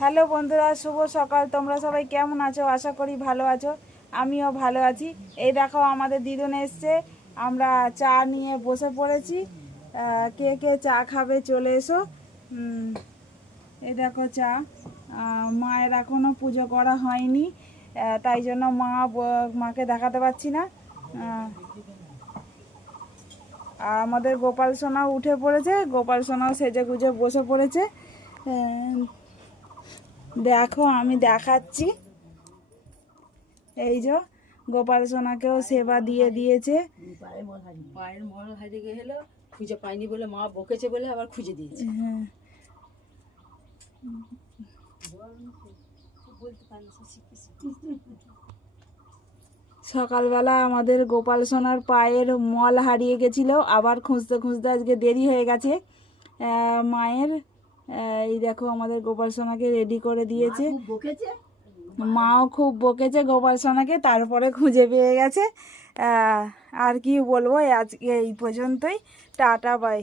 Hello বন্ধুরা, শুভ সকাল। তোমরা সবাই কেমন আছো? আশা করি ভালো আছো। আমিও ভালো আছি। এই দেখো আমাদের দিদুন এসছে, আমরা চা নিয়ে বসে পড়েছি। কে কে চা খাবে চলে এসো। এই দেখো চা। মায়ের এখনও পুজো করা হয়নি, তাই জন্য মাকে দেখাতে পারছি না। আর আমাদের গোপাল সোনাও উঠে পড়েছে, গোপাল সোনাও সেজে গুজে বসে পড়েছে। দেখো আমি দেখাচ্ছি, এই যে গোপাল সোনাকেও সেবা দিয়ে দিয়েছে। পায়ের মল হারিয়ে গেল, খুঁজে পাইনি বলে মা বকেছে বলে আবার খুঁজে দিয়েছে। হ্যাঁ, সকালবেলা আমাদের গোপাল সোনার পায়ের মল হারিয়ে গেছিল, আবার খুঁজতে খুঁজতে আজকে দেরি হয়ে গেছে মায়ের। এই দেখো আমাদের গোপাল সোনাকে রেডি করে দিয়েছে। মাও খুব বকেছে গোপাল সোনাকে, তারপরে খুঁজে পেয়ে গেছে। আর কি বলবো, আজকে এই পর্যন্তই। Tata bye.